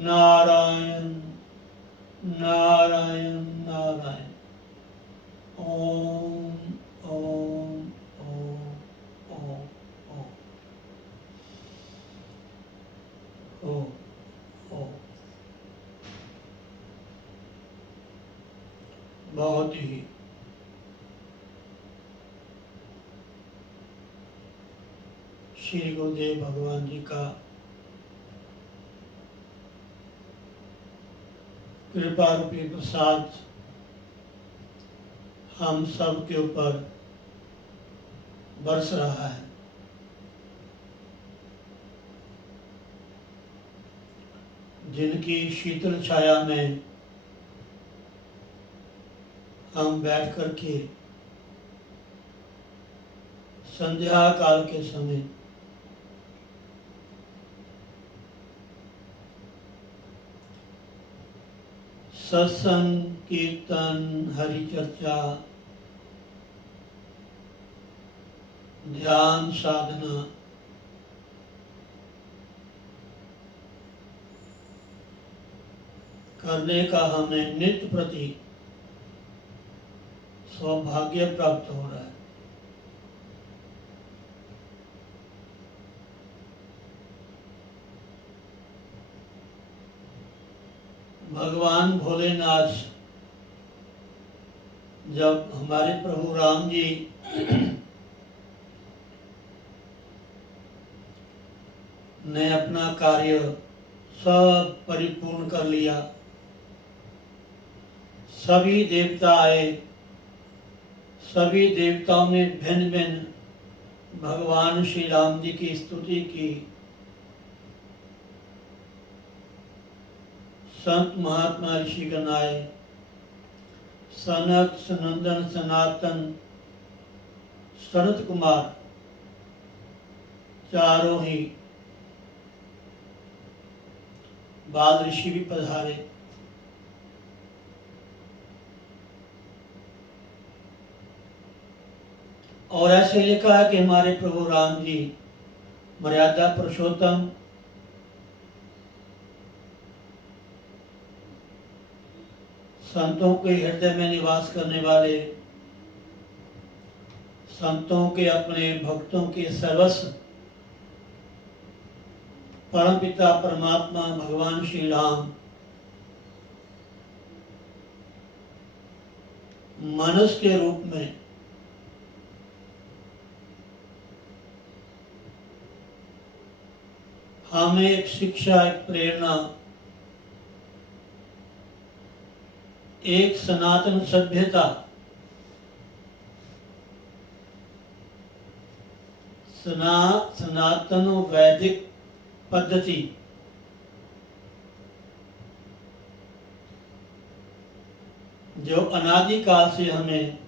नारायण नारायण नारायण। ओम ओम ओम ओम ओम ओम। बहुत ही श्री गुरुदेव भगवान जी का कृपा रूपी प्रसाद हम सब के ऊपर बरस रहा है। जिनकी शीतल छाया में हम बैठ कर के संध्या काल के समय सत्संग, कीर्तन, हरि चर्चा, ध्यान साधना करने का हमें नित्य प्रति सौभाग्य प्राप्त हो रहा है। भगवान भोलेनाथ जब हमारे प्रभु राम जी ने अपना कार्य सब परिपूर्ण कर लिया, सभी देवता आए, सभी देवताओं ने भिन्न भिन्न भगवान श्री राम जी की स्तुति की। संत महात्मा ऋषिगण आए, सनक सनंदन सनातन सनत कुमार चारों ही बाल ऋषि भी पधारे। और ऐसे लिखा है कि हमारे प्रभु राम जी मर्यादा पुरुषोत्तम, संतों के हृदय में निवास करने वाले, संतों के अपने भक्तों के सर्वस्व परमपिता परमात्मा भगवान श्री राम मनुष्य के रूप में हमें एक शिक्षा, एक प्रेरणा, एक सनातन सभ्यता, सनातन वैदिक पद्धति जो अनादिकाल से हमें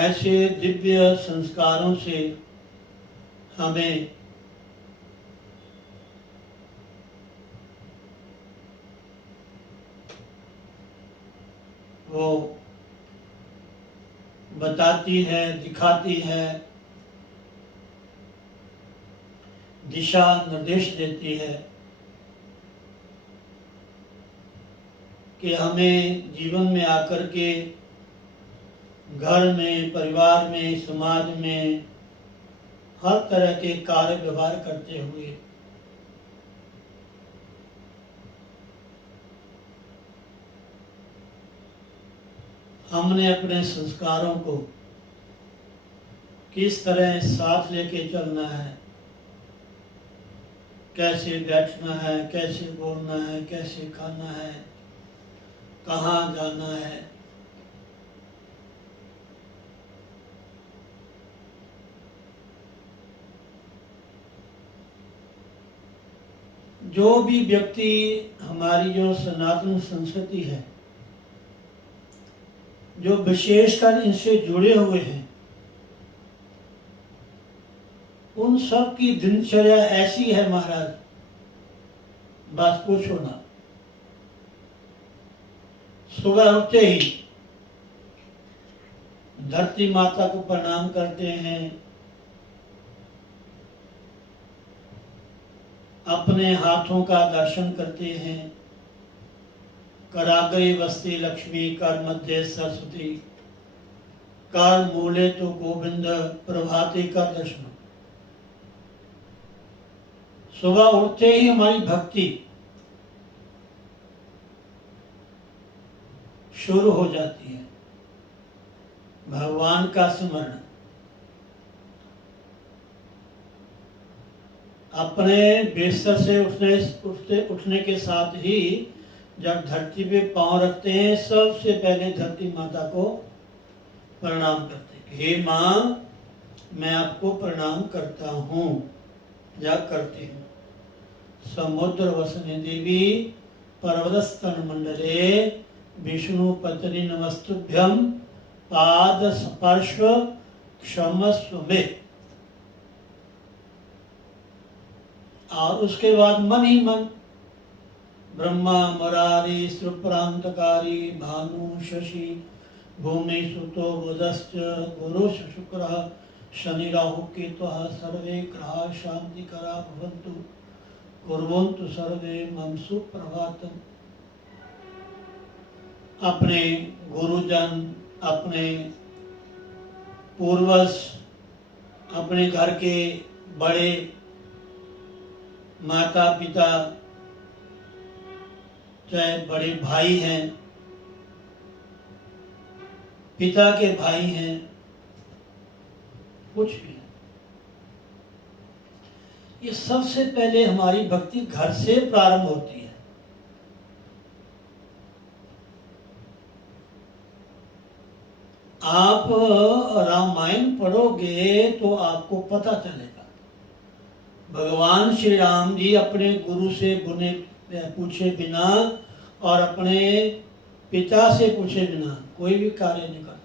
ऐसे दिव्य संस्कारों से हमें वो बताती है, दिखाती है, दिशा निर्देश देती है कि हमें जीवन में आकर के घर में, परिवार में, समाज में हर तरह के कार्य व्यवहार करते हुए हमने अपने संस्कारों को किस तरह साथ लेके चलना है, कैसे बैठना है, कैसे बोलना है, कैसे खाना है, कहाँ जाना है। जो भी व्यक्ति हमारी जो सनातन संस्कृति है, जो विशेषकर इनसे जुड़े हुए हैं, उन सब की दिनचर्या ऐसी है महाराज, बस पूछो ना। सुबह उठते ही धरती माता को प्रणाम करते हैं, अपने हाथों का दर्शन करते हैं। कराग्रे वस्ती लक्ष्मी, कर मध्य सरस्वती, कर मूले तो गोविंद, प्रभाते का दर्शन। सुबह उठते ही हमारी भक्ति शुरू हो जाती है, भगवान का स्मरण। अपने बिस्तर से उठने के साथ ही जब धरती पे पांव रखते हैं, सबसे पहले धरती माता को प्रणाम करते हैं। हे माँ, मैं आपको प्रणाम करता हूँ या करती हूँ। समुद्र वसने देवी पर्वतस्तन मंडले विष्णु पत्नी नमस्तुभ्यम, पाद स्पर्श क्षमस्व में। और उसके बाद मन ही मन ब्रह्मा मुरारी सुप्रांतकारी भानु शशि भूमि सुतो बुधश्च गुरु शुक्र शनि राहु केतुः सर्वे ग्रहाः शांतिकरा भवन्तु कुर्वन्तु सर्वे मम सुप्रभातम्। अपने गुरुजन, अपने पूर्वज, अपने घर के बड़े माता पिता, चाहे बड़े भाई हैं, पिता के भाई हैं, कुछ भी, ये सबसे पहले हमारी भक्ति घर से प्रारंभ होती है। आप रामायण पढ़ोगे तो आपको पता चलेगा, भगवान श्री राम जी अपने गुरु से पूछे बिना और अपने पिता से पूछे बिना कोई भी कार्य नहीं करते।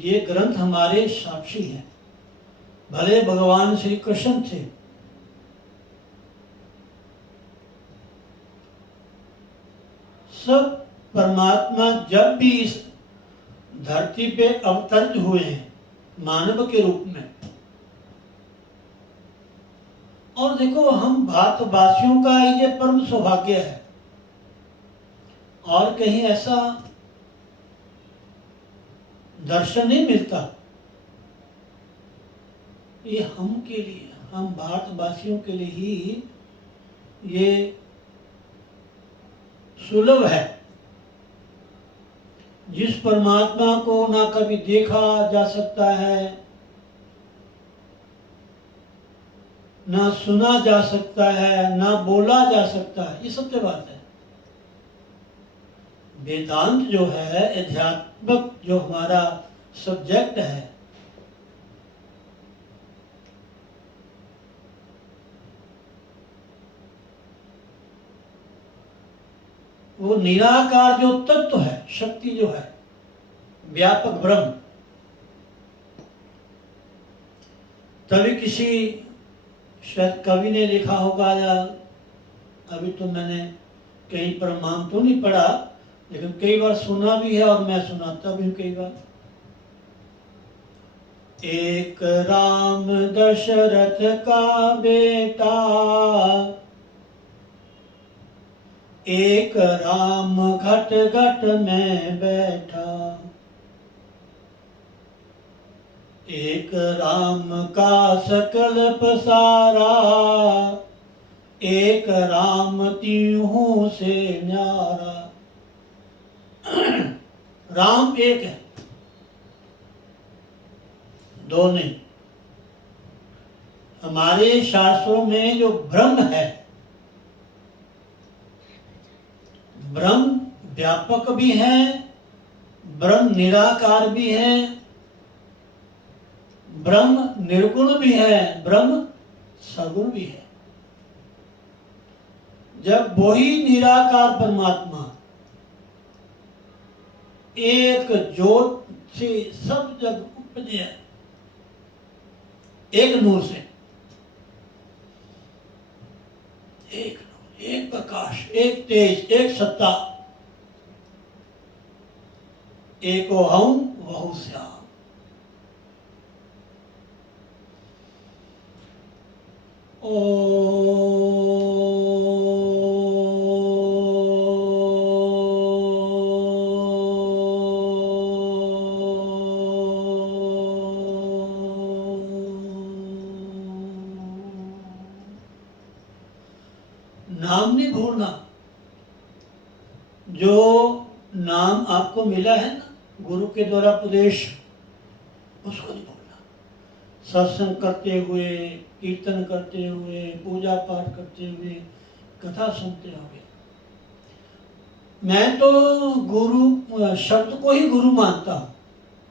ये ग्रंथ हमारे साक्षी हैं। भले भगवान श्री कृष्ण थे, सब परमात्मा जब भी इस धरती पे अवतरित हुए हैं मानव के रूप में। और देखो, हम भारतवासियों का ये परम सौभाग्य है, और कहीं ऐसा दर्शन नहीं मिलता। ये हम के लिए, हम भारतवासियों के लिए ही ये सुलभ है। जिस परमात्मा को ना कभी देखा जा सकता है, ना सुना जा सकता है, ना बोला जा सकता है, ये सत्य बात है। वेदांत जो है, अध्यात्मक जो हमारा सब्जेक्ट है, वो निराकार जो तत्व है, शक्ति जो है, व्यापक ब्रह्म। तभी किसी शायद कवि ने लिखा होगा, या अभी तो मैंने कहीं प्रमाण तो नहीं पढ़ा, लेकिन कई बार सुना भी है और मैं सुनाता भी हूँ कई बार। एक राम दशरथ का बेटा, एक राम घट घट में बैठा, एक राम का सकल पसारा, एक राम तीहूं से न्यारा। राम एक है, दो नहीं। हमारे शास्त्रों में जो ब्रह्म है, ब्रह्म व्यापक भी है, ब्रह्म निराकार भी है, ब्रह्म निर्गुण भी है, ब्रह्म सगुण भी है। जब वही निराकार परमात्मा एक ज्योत से सब जग उपजे, एक नूर से, एक प्रकाश, एक तेज, एक सत्ता, एको हम वहु श्याम। नाम नहीं भूलना। जो नाम आपको मिला है ना गुरु के द्वारा उपदेश, उसको नहीं भूलना। सत्संग करते हुए, कीर्तन करते हुए, पूजा पाठ करते हुए, कथा सुनते हुए। मैं तो गुरु शब्द को ही गुरु मानता हूँ।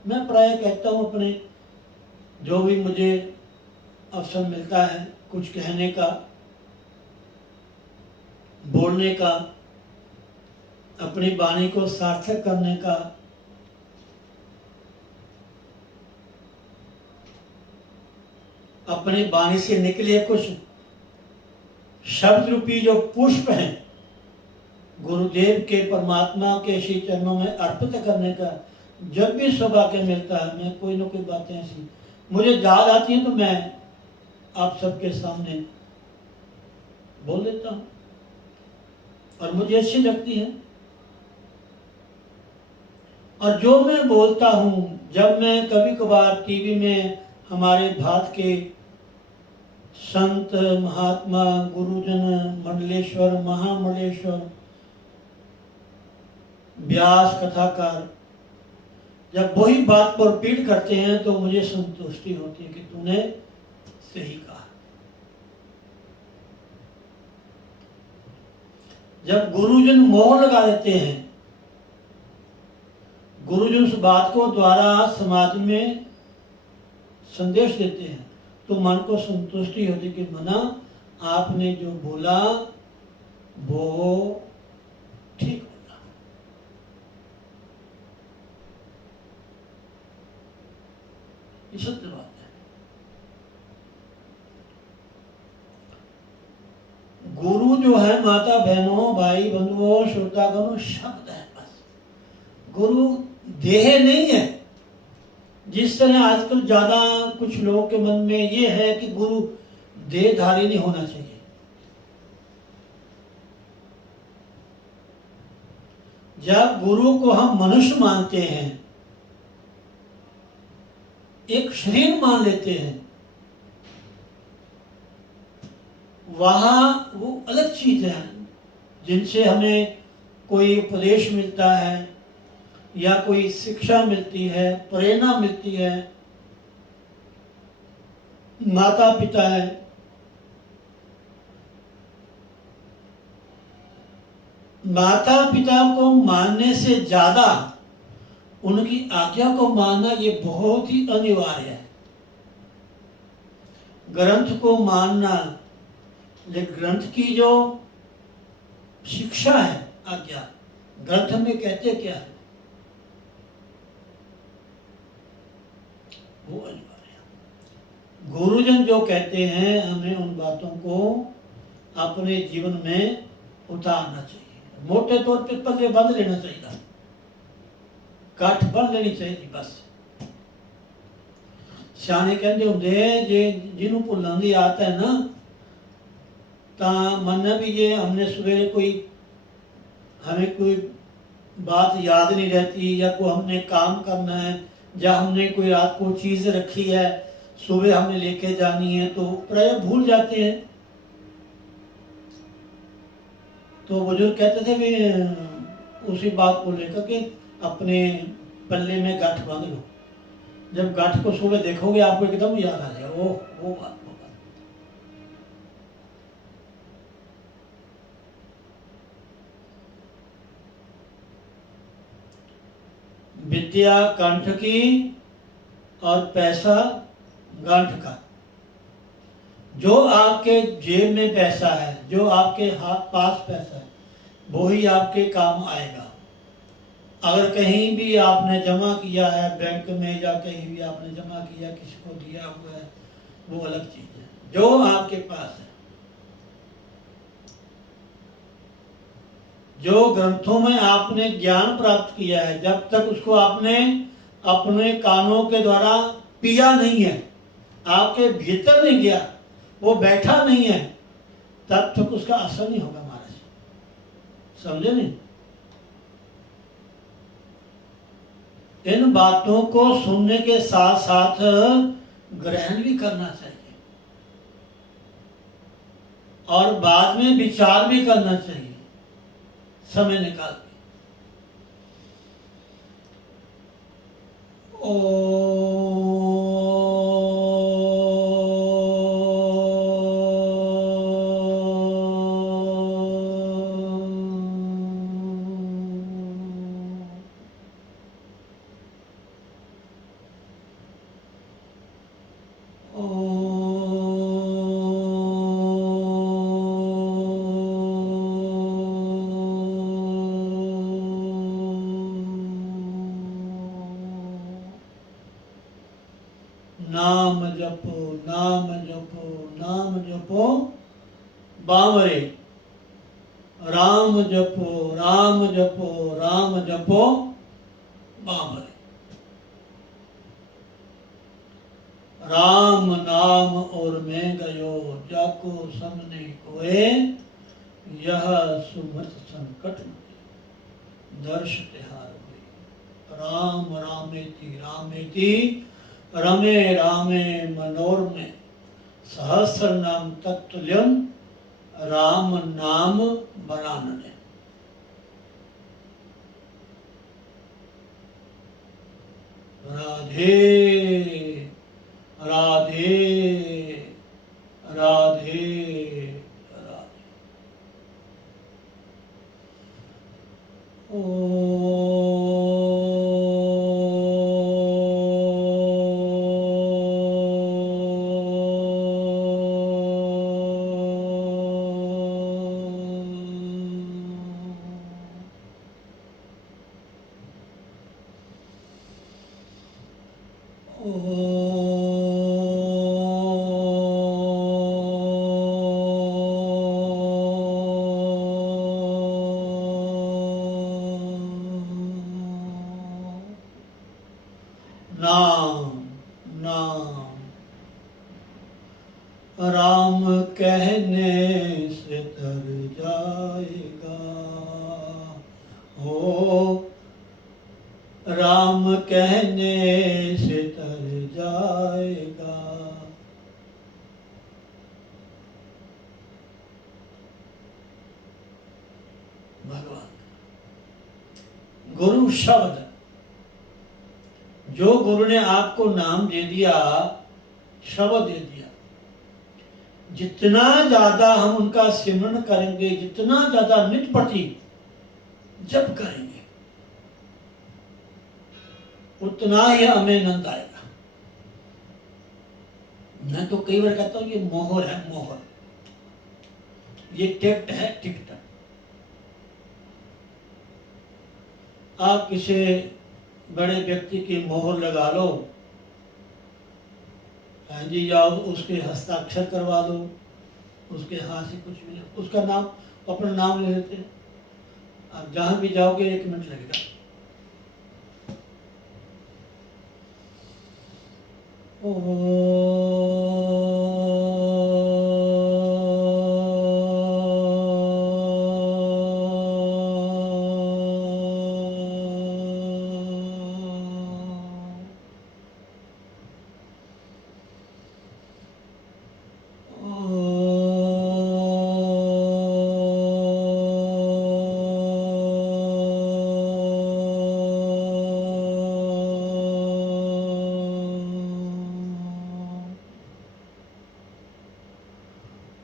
मैं प्राय कहता हूँ अपने जो भी मुझे अवसर मिलता है कुछ कहने का, बोलने का, अपनी वाणी को सार्थक करने का, अपनी वाणी से निकले कुछ शब्द रूपी जो पुष्प हैं गुरुदेव के, परमात्मा के श्री चरणों में अर्पित करने का जब भी सौभाग्य मिलता है, मैं कोई ना कोई बातें ऐसी मुझे याद आती हैं तो मैं आप सबके सामने बोल देता हूँ और मुझे अच्छी लगती है। और जो मैं बोलता हूँ, जब मैं कभी कभार टीवी में हमारे भारत के संत महात्मा गुरुजन मंडलेश्वर, महामंडलेश्वर, व्यास कथाकार जब वही बात को रिपीट करते हैं तो मुझे संतुष्टि होती है कि तूने सही कहा। जब गुरुजन मोहर लगा देते हैं, गुरुजन उस बात को द्वारा समाज में संदेश देते हैं, तो मन को संतुष्टि होती कि मना आपने जो बोला वो ठीक बोला। ये सत्य बात है। गुरु जो है माता बहनों, भाई बंधुओं, श्रोतागणों, शब्द है बस। गुरु देह नहीं है। जिस तरह आजकल ज्यादा कुछ लोगों के मन में ये है कि गुरु देहधारी नहीं होना चाहिए। जब गुरु को हम मनुष्य मानते हैं, एक शरीर मान लेते हैं, वहां वो अलग चीज है जिनसे हमें कोई उपदेश मिलता है या कोई शिक्षा मिलती है, प्रेरणा मिलती है, माता पिता है। माता पिता को मानने से ज्यादा उनकी आज्ञा को मानना ये बहुत ही अनिवार्य है। ग्रंथ को मानना, लेकिन ग्रंथ की जो शिक्षा है, आज्ञा, ग्रंथ में कहते क्या है वो अनिवार्य है। गुरुजन जो कहते हैं हमें उन बातों को अपने जीवन में उतारना चाहिए। मोटे तौर पे पल्ले बांध लेना चाहिए, काठ बन लेनी चाहिए बस। सियाने कहते होंगे जे जिन्हों भुलन की आदत है ना, मन भी ये हमने सवेरे कोई हमें कोई बात याद नहीं रहती या कोई हमने काम करना है या हमने कोई रात को चीज रखी है, सुबह हमने लेके जानी है तो प्राय भूल जाते हैं। तो बुजुर्ग कहते थे भी उसी बात को लेकर के अपने पल्ले में गांठ बांध लो। जब गांठ को सुबह देखोगे आपको एकदम याद आ जाए वो बात। विद्या कंठ की और पैसा गांठ का। जो आपके जेब में पैसा है, जो आपके हाथ पास पैसा है, वो ही आपके काम आएगा। अगर कहीं भी आपने जमा किया है बैंक में या कहीं भी आपने जमा किया, किसी को दिया हुआ है, वो अलग चीज है। जो आपके पास है, जो ग्रंथों में आपने ज्ञान प्राप्त किया है, जब तक उसको आपने अपने कानों के द्वारा पिया नहीं है, आपके भीतर नहीं गया, वो बैठा नहीं है, तब तक उसका असर नहीं होगा महाराज। समझे नहीं? इन बातों को सुनने के साथ साथ ग्रहण भी करना चाहिए और बाद में विचार भी करना चाहिए, समय निकाल के। नाम जपो, नाम जपो, नाम जपो बावरे, राम जपो, राम जपो, राम जपो बावरे। राम नाम और मैं गयो, जाको समने कोए, यह सुमत संकट दर्श तिहार हुई। राम रामेति रामेति रमे रामे मनोरमे, सहस्र नाम तत्तुल्यम राम नाम बरानने। राधे राधे राधे राधे। नाम नाम राम कहने से तर जाएगा, हो राम कहने से तर जाएगा। भगवान गुरु शब्द, जो गुरु ने आपको नाम दे दिया, शब्द दे दिया, जितना ज्यादा हम उनका सिमरन करेंगे, जितना ज्यादा नित्य प्रति जप करेंगे, उतना ही हमें आनंद आएगा। मैं तो कई बार कहता हूं ये मोहर है, मोहर, ये टिकट है, टिकट। आप किसी बड़े व्यक्ति की मोहर लगा लो, हाँ जी, जाओ उसके हस्ताक्षर करवा दो, उसके हाथ से कुछ भी नहीं, उसका नाम, अपना नाम ले लेते हैं। आप जहां भी जाओगे 1 मिनट लगेगा।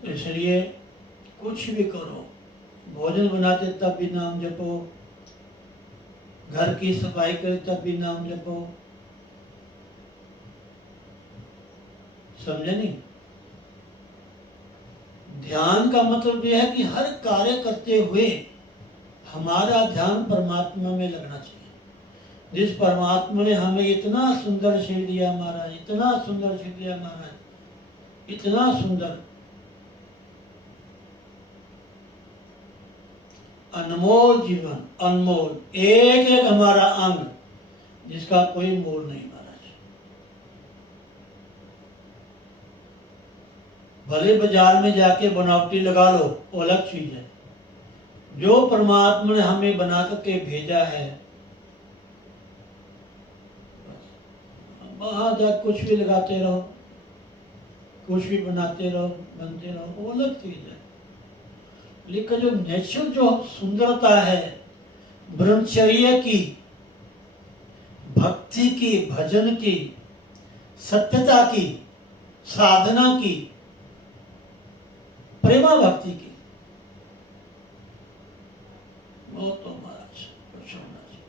इसलिए कुछ भी करो, भोजन बनाते तब भी नाम जपो, घर की सफाई करे तब भी नाम जपो। समझे नहीं? ध्यान का मतलब यह है कि हर कार्य करते हुए हमारा ध्यान परमात्मा में लगना चाहिए। जिस परमात्मा ने हमें इतना सुंदर शरीर दिया महाराज, इतना सुंदर शरीर दिया महाराज, इतना सुंदर, अनमोल जीवन, अनमोल, एक एक हमारा अंग जिसका कोई मोल नहीं महाराज। भले बाजार में जाके बनावटी लगा लो, वो अलग चीज है। जो परमात्मा ने हमें बना करके भेजा है, वहां जा कुछ भी लगाते रहो, कुछ भी बनाते रहो, बनते रहो, वो अलग चीज है। लेकिन जो नेचुरल जो सुंदरता है ब्रह्मचर्य की, भक्ति की, भजन की, सत्यता की, साधना की, प्रेमा भक्ति की, वो तो महाराज कुछ होना चाहिए।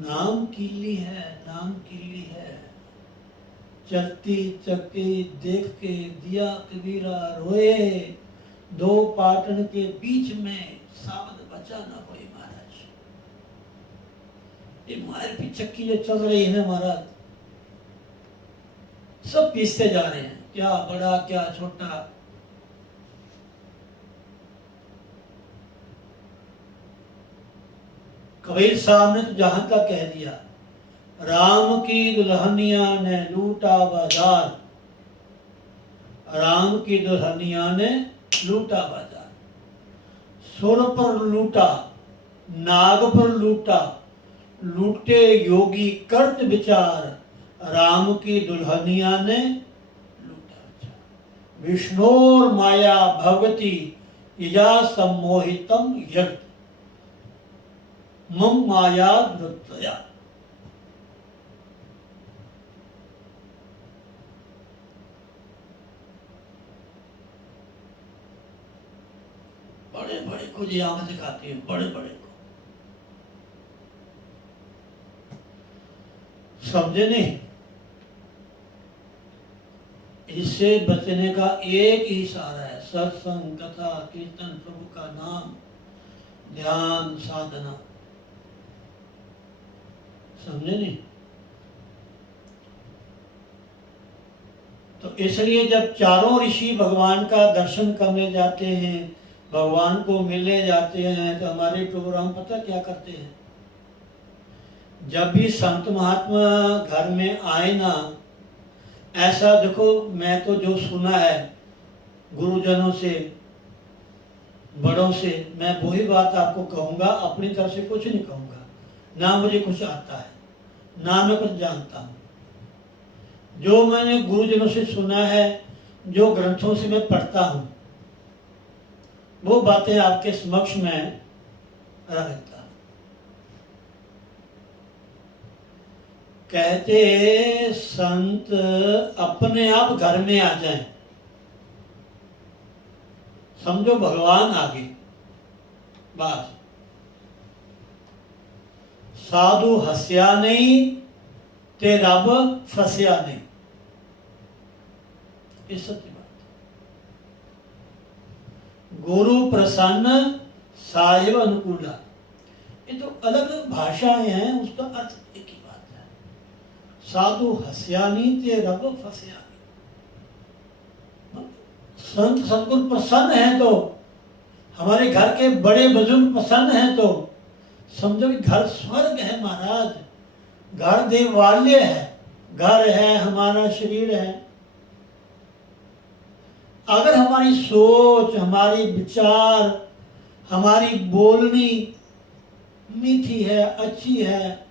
नाम कीली है, नाम कीली है, चलती चक्की देख के दिया कबीरा रोए, दो पाटन के बीच में सावध बचा न होए महाराज। ये मार की चक्की जो चल रही है महाराज, सब पीसते जा रहे हैं, क्या बड़ा क्या छोटा। कबीर साहब ने तो जहां तक कह दिया, राम की दुल्हनिया ने लूटा बाजार, राम की दुल्हनिया ने लूटा बाजार। सुर पर लूटा, नाग पर लूटा, लूटे योगी करत विचार, राम की दुल्हनिया ने लूटा बाजार। विष्णोर माया भगवती यजा सम्मोहितम यज्ञ मम माया वृत्तया। बड़े बड़े को जी आंख दिखाती है, बड़े बड़े को, समझे नहीं। इससे बचने का एक ही सहारा है, सत्संग, कथा, कीर्तन, प्रभु का नाम, ध्यान, साधना। समझे नहीं। तो इसलिए जब चारों ऋषि भगवान का दर्शन करने जाते हैं, भगवान को मिलने जाते हैं, तो हमारे प्रोग्राम पता क्या करते हैं, जब भी संत महात्मा घर में आए ना, ऐसा देखो, मैं तो जो सुना है गुरुजनों से, बड़ों से, मैं वही बात आपको कहूंगा, अपनी तरफ से कुछ नहीं कहूंगा। ना मुझे कुछ आता है, ना मैं कुछ जानता हूं। जो मैंने गुरुजनों से सुना है, जो ग्रंथों से मैं पढ़ता हूं, वो बातें आपके समक्ष में रखता। कहते संत अपने आप घर में आ जाएं, समझो भगवान आगे। बस साधु हस्या नहीं ते रब फसया नहीं, ये सत्य बात। गुरु प्रसन्न साहिब अनुकूला, ये तो अलग अलग भाषाएं हैं, उसका अर्थ एक ही बात है। साधु हस्या नहीं ते रब फसया नहीं। संत सदगुरु प्रसन्न है तो, हमारे घर के बड़े बुजुर्ग प्रसन्न हैं तो समझो कि घर स्वर्ग है महाराज। घर देवालय है, घर है, हमारा शरीर है। अगर हमारी सोच, हमारी विचार, हमारी बोलनी मीठी है, अच्छी है,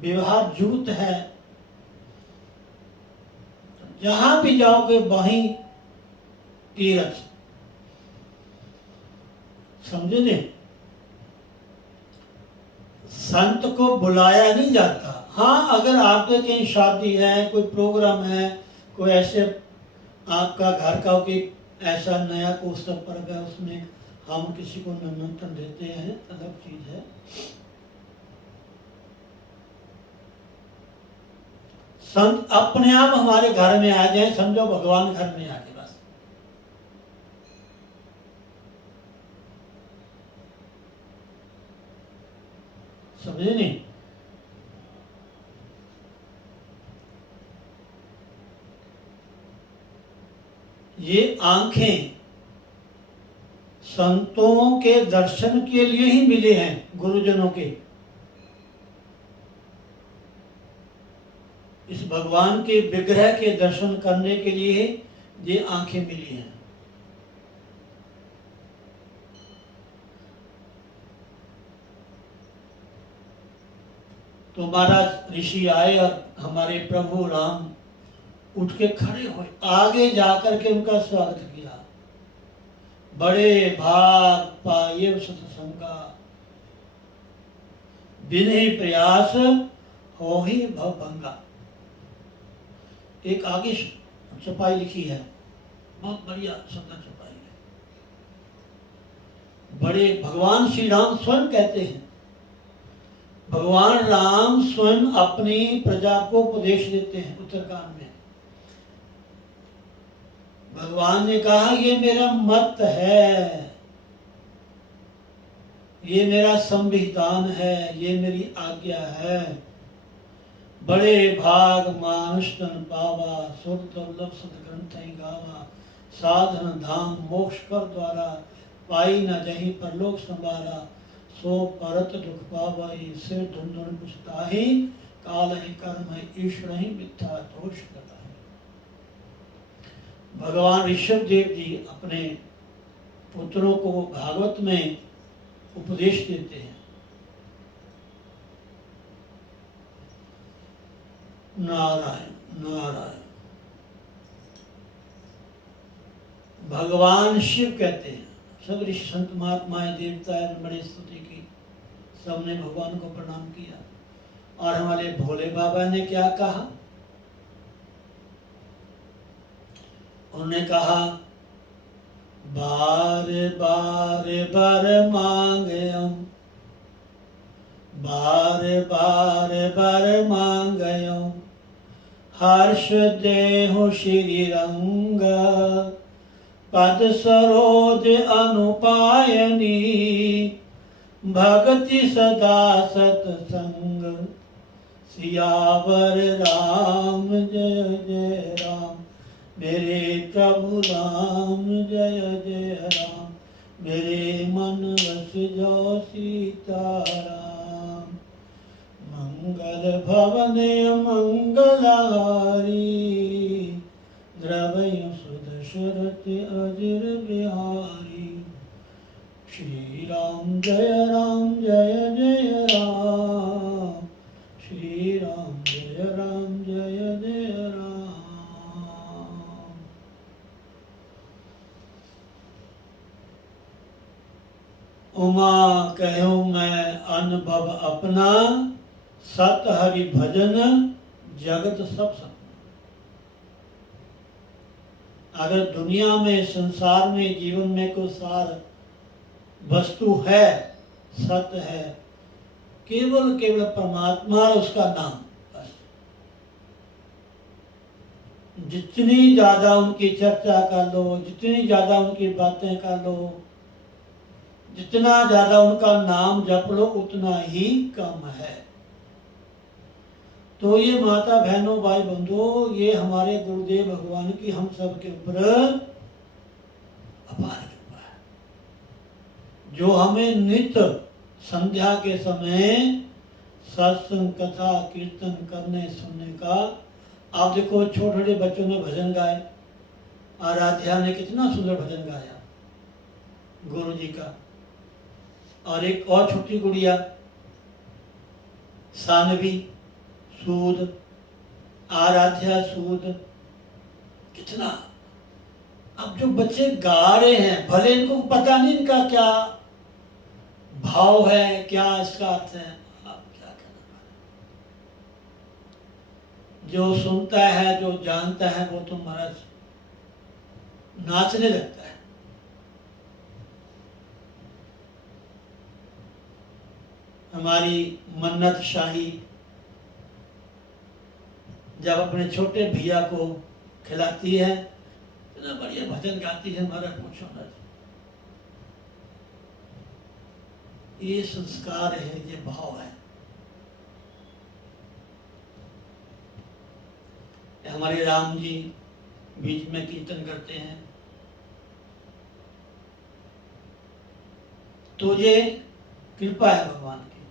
व्यवहार जुगत है, जहां भी जाओगे वहीं तीरथ। समझे नहीं। संत को बुलाया नहीं जाता। हाँ, अगर आपके कहीं शादी है, कोई प्रोग्राम है, कोई ऐसे आपका घर का कोई ऐसा नया उत्सव पर्व है, उसमें हम किसी को निमंत्रण देते हैं, अलग चीज है। संत अपने आप हमारे घर में आ जाए, समझो भगवान घर में आ गए बस। समझे नहीं? ये आंखें संतों के दर्शन के लिए ही मिले हैं, गुरुजनों के। इस भगवान के विग्रह के दर्शन करने के लिए ये आंखें मिली हैं। तो महाराज ऋषि आए और हमारे प्रभु राम उठ के खड़े हुए, आगे जाकर के उनका स्वागत किया। बड़े भाग पाए सत्संगा, बिन ही प्रयास हो ही भवभंगा। एक आगे छपाई लिखी है, बहुत बढ़िया सुंदर छपाई है। बड़े भगवान श्री राम स्वयं कहते हैं, भगवान राम स्वयं अपनी प्रजा को उपदेश देते हैं उत्तरकांड में। भगवान ने कहा ये मेरा मत है, ये मेरा संविधान है, ये मेरी आज्ञा है। बड़े भाग मानुष तन पावा, सुर दुर्लभ सदग्रंथ गावा। साधन धाम मोक्ष पर द्वारा, पाई न जहीं परलोक संभारा। सो परत दुख पावाई, सिर धुंधुन पुछताही। काल ही कर्म है, ईश्वर ही मिथ्या दोष करा। भगवान ऋषभ देव जी अपने पुत्रों को भागवत में उपदेश देते हैं। नारायण नारायण। भगवान शिव कहते हैं, सब ऋषि संत महात्माएं देवताएं बड़े स्तुति की, सबने भगवान को प्रणाम किया। और हमारे भोले बाबा ने क्या कहा? उन्होंने कहा बार बार बर मांगयम, बार बार बर मांगयम। हर्ष देहु श्री रंग, पद सरोज अनुपायनी। भक्ति सदा सतसंग, सियावर राम जय जय राम। मेरे प्रभु राम जय जय राम। मेरे मन वस जो सीताराम। मंगल भवन मंगलहारी, द्रवय सुदशरथ अजिर बिहारी। श्री राम जय जय राम। श्री राम जय जय राम। उमा कहूँ मैं अनुभव अपना, सत हरि भजन जगत सब सपना। अगर दुनिया में, संसार में, जीवन में कोई सार वस्तु है, सत्य है, केवल केवल परमात्मा और उसका नाम, बस। जितनी ज्यादा उनकी चर्चा कर लो, जितनी ज्यादा उनकी बातें कर लो, जितना ज्यादा उनका नाम जप लो, उतना ही कम है। तो ये माता बहनों भाई बंधुओं, ये हमारे गुरुदेव भगवान की हम सब के ऊपर अपार कृपा है, जो हमें नित्य संध्या के समय सत्संग कथा कीर्तन करने सुनने का। आप देखो छोटे छोटे बच्चों ने भजन गाए, आराध्या ने कितना सुंदर भजन गाया गुरु जी का। और एक और छोटी गुड़िया सानवी, सूद, आराध्या सूद, कितना। अब जो बच्चे गा रहे हैं, भले इनको पता नहीं इनका क्या भाव है, क्या इसका अर्थ है, आप क्या कहना। जो सुनता है, जो जानता है, वो तो महाराज नाचने लगता है। हमारी मन्नत शाही जब अपने छोटे भैया को खिलाती है, इतना बढ़िया भजन गाती है, हमारा पूछो ना। ये संस्कार है, ये भाव है। हमारे राम जी बीच में कीर्तन करते हैं। तो ये कृपा है भगवान की।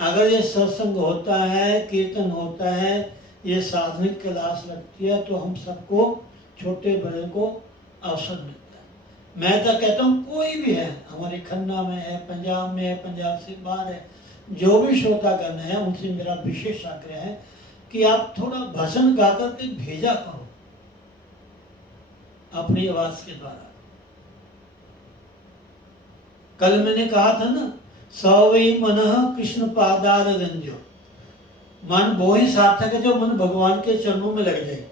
अगर ये सत्संग होता है, कीर्तन होता है, ये साधनिक क्लास लगती है, तो हम सबको, छोटे बड़े को अवसर मिलता है। मैं तो कहता हूँ कोई भी है, हमारे खन्ना में है, पंजाब में है, पंजाब से बाहर है, जो भी श्रोतागण है, उनसे मेरा विशेष आग्रह है कि आप थोड़ा भजन गा करके भेजा करो अपनी आवाज के द्वारा। कल मैंने कहा था ना, सवई मन कृष्ण पादार रंजो, मन वो ही सार्थक है जो मन भगवान के चरणों में लग जाए।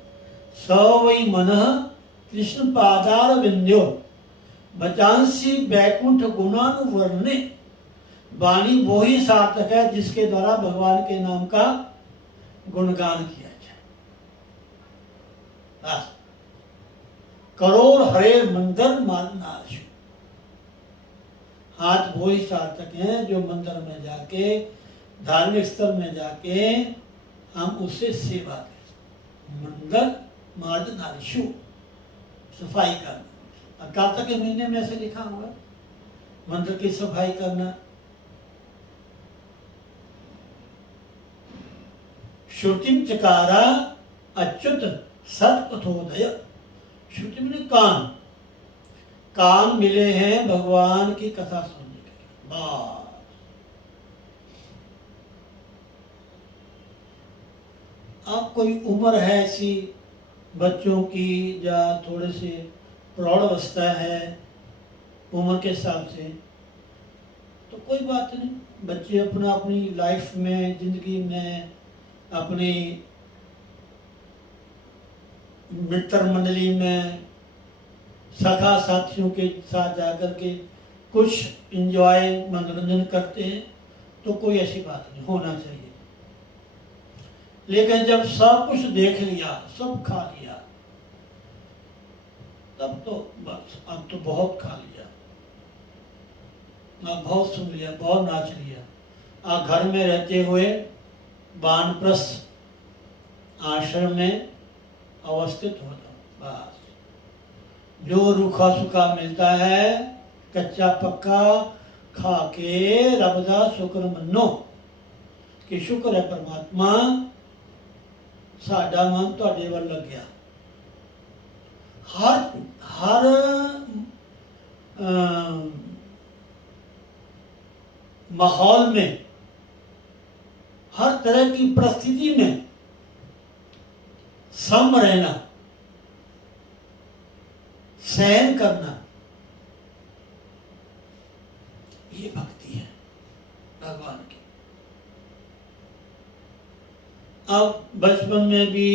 सवई मन कृष्ण पादार विंध्यो बचांसी बैकुंठ गुणानुवर्णे, वाणी वो ही सार्थक है जिसके द्वारा भगवान के नाम का गुणगान किया जाए। बस करोड़ हरे मंदिर मारनाश, हाथ वो ही सार्थक हैं जो मंदिर में जाके, धार्मिक स्थल में जाके हम उससे सेवा करें। मंदिर मार्जनाशु, सफाई करना। कार्तिक के महीने में ऐसे लिखा हुआ मंदिर की सफाई करना। श्रुतिम चकारा अच्युत सत्पथोदय, श्रुति में कान, कान मिले हैं भगवान की कथा सुनने के लिए। बस अब कोई उम्र है ऐसी बच्चों की, या थोड़े से प्रौढ़ अवस्था है उम्र के हिसाब से, तो कोई बात नहीं, बच्चे अपना अपनी लाइफ में, जिंदगी में, अपनी मित्र मंडली में सखा साथियों के साथ जाकर के कुछ एंजॉय, मनोरंजन करते हैं, तो कोई ऐसी बात नहीं, होना चाहिए। लेकिन जब सब कुछ देख लिया, सब खा लिया, तब तो बस अब तो बहुत खा लिया, अब बहुत सुन लिया, बहुत नाच लिया। अब घर में रहते हुए वानप्रस्थ आश्रम में अवस्थित हो जाओ। बस जो रूखा सूखा मिलता है, कच्चा पक्का खा के रबदा शुक्र मनो कि शुक्र है परमात्मा, साडा मन तुहाडे वल लग गया। हर माहौल में, हर तरह की परिस्थिति में सम रहना, सहन करना, ये भक्ति है भगवान की। अब बचपन में भी,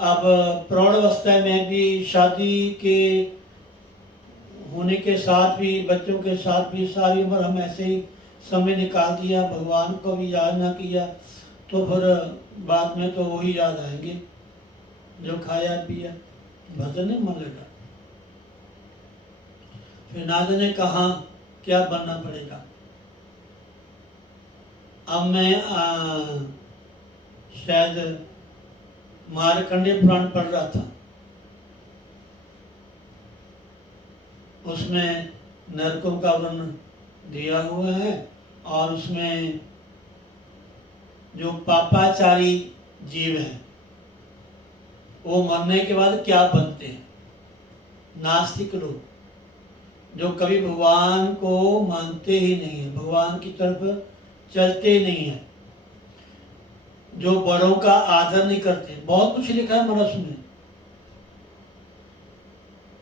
अब प्रौढ़ अवस्था में भी, शादी के होने के साथ भी, बच्चों के साथ भी, सारी उम्र हम ऐसे ही समय निकाल दिया, भगवान को भी याद ना किया, तो फिर बाद में तो वही याद आएंगे जो खाया पिया, भजन नहीं मन लगा, फिर ना जाने कहाँ क्या बनना पड़ेगा। अब मैं शायद मार्कंडेय पुराण पढ़ रहा था, उसमें नरकों का वर्णन दिया हुआ है, और उसमें जो पापाचारी जीव हैं वो मरने के बाद क्या बनते हैं। नास्तिक लोग जो कभी भगवान को मानते ही नहीं है, भगवान की तरफ चलते नहीं है, जो बड़ों का आदर नहीं करते। बहुत कुछ लिखा है मनुष्य में,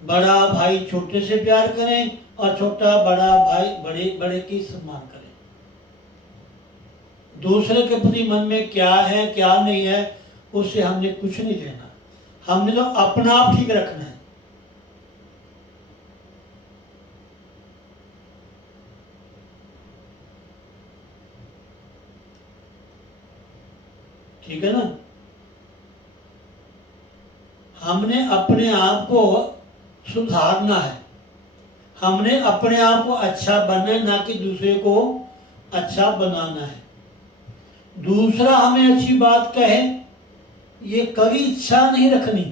बड़ा भाई छोटे से प्यार करें और छोटा बड़ा भाई बड़े बड़े की सम्मान करें। दूसरे के प्रति मन में क्या है क्या नहीं है उससे हमने कुछ नहीं लेना, हमने तो अपना आप ठीक रखना है। ठीक है ना, हमने अपने आप को सुधारना है, हमने अपने आप को अच्छा बनना है, ना कि दूसरे को अच्छा बनाना है। दूसरा हमें अच्छी बात कहे ये कभी इच्छा नहीं रखनी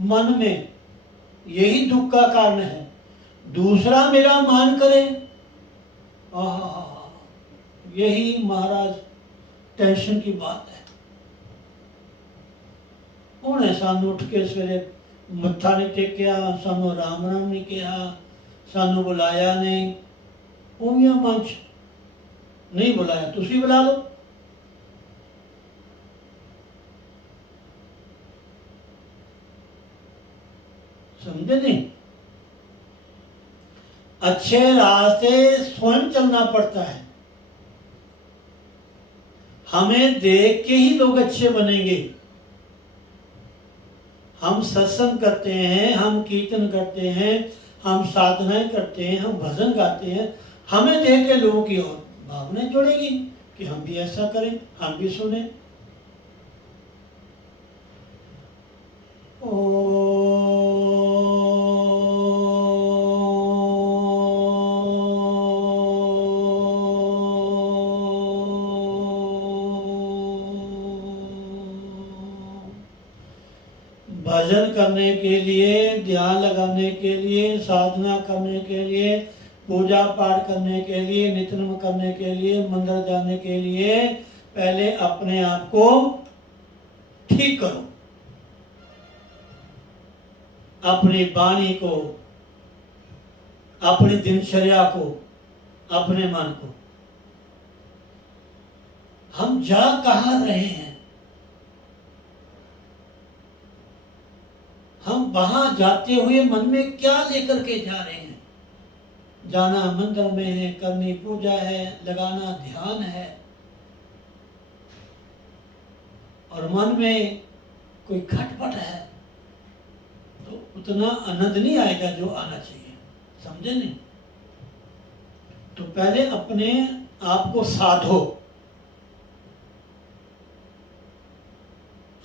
मन में, यही दुख का कारण है। दूसरा मेरा मान करे, यही महाराज टेंशन की बात है। उन्हें सानू उठ के सवेरे मत्था नहीं टेकिया, सानू राम राम नहीं कहा, सानू बुलाया नहीं। उंगिया मंच नहीं बुलाया, तुसी बुला लो। समझे नहीं? अच्छे रास्ते स्वयं चलना पड़ता है। हमें देख के ही लोग अच्छे बनेंगे। हम सत्संग करते हैं, हम कीर्तन करते हैं, हम साधनाएं करते हैं, हम भजन गाते हैं, हमें देख के लोगों की और भावनाएं जुड़ेगी कि हम भी ऐसा करें, हम भी सुने। भजन करने के लिए, ध्यान लगाने के लिए, साधना करने के लिए, पूजा पाठ करने के लिए, नित्यक्रम करने के लिए, मंदिर जाने के लिए पहले अपने आप को ठीक करो। अपनी वाणी को, अपनी दिनचर्या को, अपने मन को। हम जा कहाँ रहे हैं? हम वहां जाते हुए मन में क्या लेकर के जा रहे हैं? जाना मंदिर में है, करनी पूजा है, लगाना ध्यान है, और मन में कोई खटपट है तो उतना आनंद नहीं आएगा जो आना चाहिए। समझे नहीं? तो पहले अपने आप को साधो।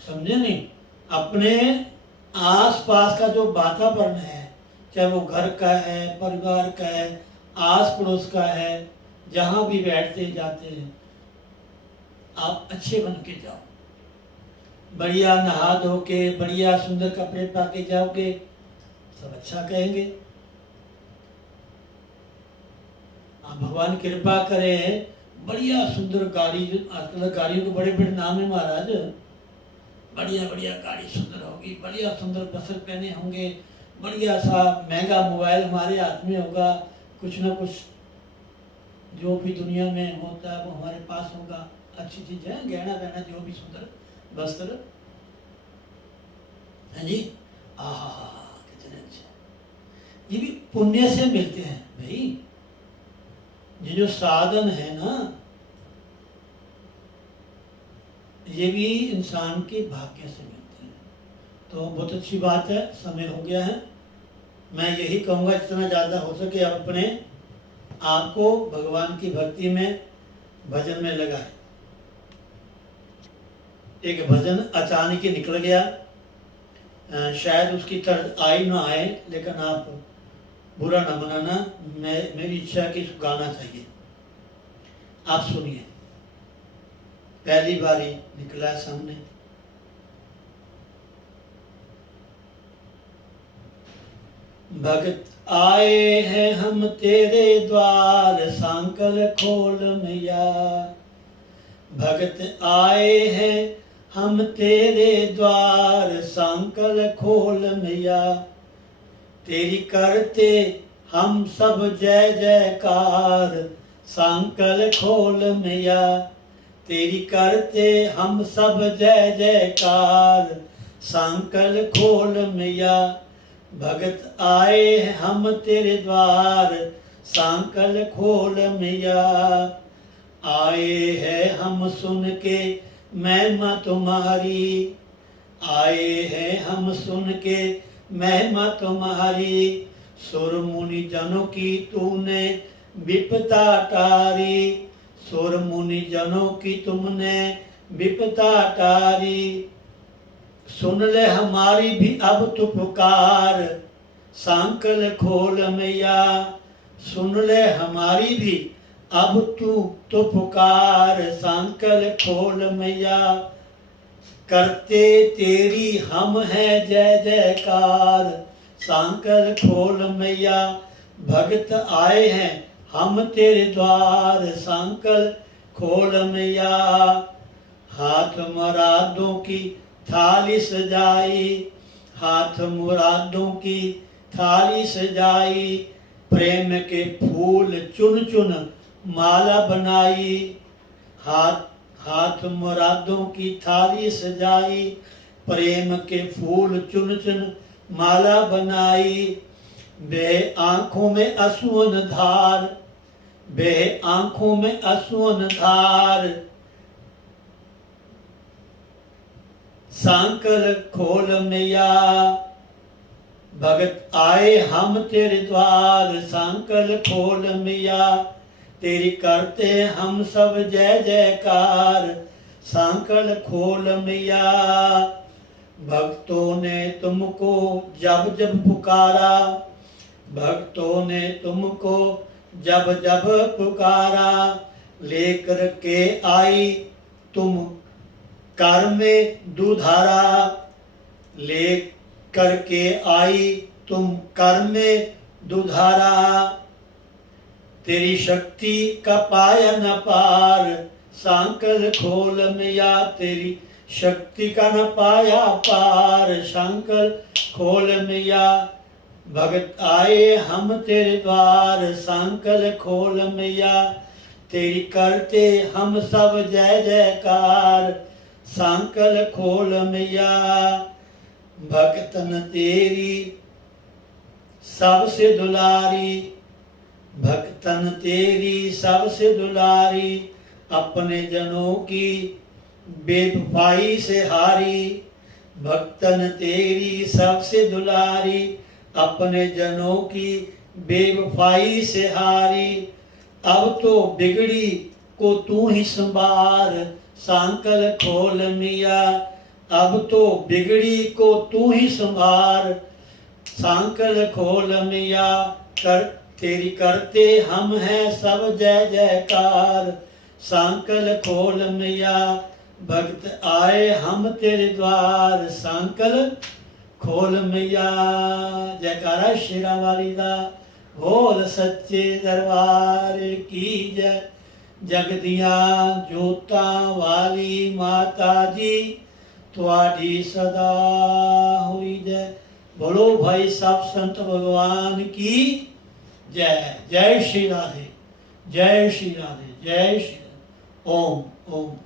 समझे नहीं? अपने आसपास का जो वातावरण है, चाहे वो घर का है, परिवार का है, आस पड़ोस का है, जहां भी बैठते जाते हैं, आप अच्छे बन के जाओ। बढ़िया नहा धो के, बढ़िया सुंदर कपड़े पा के जाओगे, सब अच्छा कहेंगे। आप भगवान कृपा करे, बढ़िया सुंदर गाड़ी, आजकल गाड़ियों के बड़े बड़े नाम है महाराज, बढ़िया बढ़िया गाड़ी सुंदर होगी, बढ़िया सुंदर वस्त्र पहने होंगे, बढ़िया सा महंगा मोबाइल हमारे हाथ में होगा, कुछ ना कुछ जो भी दुनिया में होता है वो हमारे पास होगा। अच्छी चीज है, गहना पहना, जो भी सुंदर वस्त्र है जी। कितने अच्छे! ये भी पुण्य से मिलते हैं भाई। ये जो साधन है ना, ये भी इंसान के भाग्य से मिलते हैं। तो बहुत अच्छी बात है। समय हो गया है। मैं यही कहूँगा, जितना ज़्यादा हो सके आप अपने आपको भगवान की भक्ति में, भजन में लगाए। एक भजन अचानक ही निकल गया, शायद उसकी तर्ज आई ना आए, लेकिन आप बुरा ना मनाना, मेरी इच्छा है कि इसको गाना चाहिए। आप सुनिए, पहली बारी निकला सामने। भगत आए हैं हम तेरे द्वार, सांकल खोल मैया। भगत आए हैं हम तेरे द्वार, सांकल खोल मैया। तेरी करते हम सब जय जयकार, सांकल खोल मैया। तेरी करते हम सब जय जयकार, सांकल खोल मैया। भगत आए हम तेरे द्वार, सांकल खोल मैया। आए हैं हम सुन के महिमा तुम्हारी, आए हैं हम सुन के महिमा तुम्हारी। सुर मुनि जनों की तूने विपदा टारी, सुर मुनि जनों की तुमने विपदा टारी। सुन ले हमारी भी अब तू पुकार, सांकल खोल मैया। सुन ले हमारी भी अब तू तो पुकार, सांकल खोल मैया। करते तेरी हम है जय जयकार। सांकल खोल मैया भगत आए हैं हम तेरे द्वार। सांकल खोल मैया हाथ मुरादों की थाली सजाई। हाथ मुरादों की थाली सजाई। प्रेम के फूल चुन चुन माला बनाई। हाथ मुरादों की थाली सजाई। प्रेम के फूल चुन चुन माला बनाई। बे आंखों में अश्रुन धार। बे आंखों में अश्रुन धार। सांकल खोल मैया भगत आए हम तेरे द्वार। सांकल खोल मैया तेरी करते हम सब जय जयकार। सांकल खोल मैया भक्तों ने तुमको जब जब पुकारा। भक्तों ने तुमको जब जब पुकारा। लेकर के आई तुम कर में दुधारा। ले करके आई तुम कर में दुधारा। तेरी शक्ति का पाया न पार। सांकल खोल मैया तेरी शक्ति का न पाया पार। सांकल खोल मैया भगत आए हम तेरे द्वार। सांकल खोल मैया तेरी करते हम सब जय जयकार। सांकल खोल मैया भक्तन तेरी सबसे दुलारी। भक्तन तेरी सबसे दुलारी। अपने जनों की बेवफाई से हारी। भक्तन तेरी सबसे दुलारी। अपने जनों की बेवफाई से हारी। अब तो बिगड़ी को तू ही संभार। सांकल खोल मैया अब तो बिगड़ी को तू ही संभार। सांकल खोल मैया कर तेरी करते हम हैं सब जय जयकार। सांकल खोल मैया भक्त आए हम तेरे द्वार। सांकल खोल मैया जयकारा शेरा वाली दा। बोल सच्चे दरबार की जय। जगदिया जोता वाली माता जी तुआडी सदा हुई जय। बोलो भाई साहब संत भगवान की जय। जय श्री राधे। जय श्री राधे। जय श्री राधे। ओम ओम।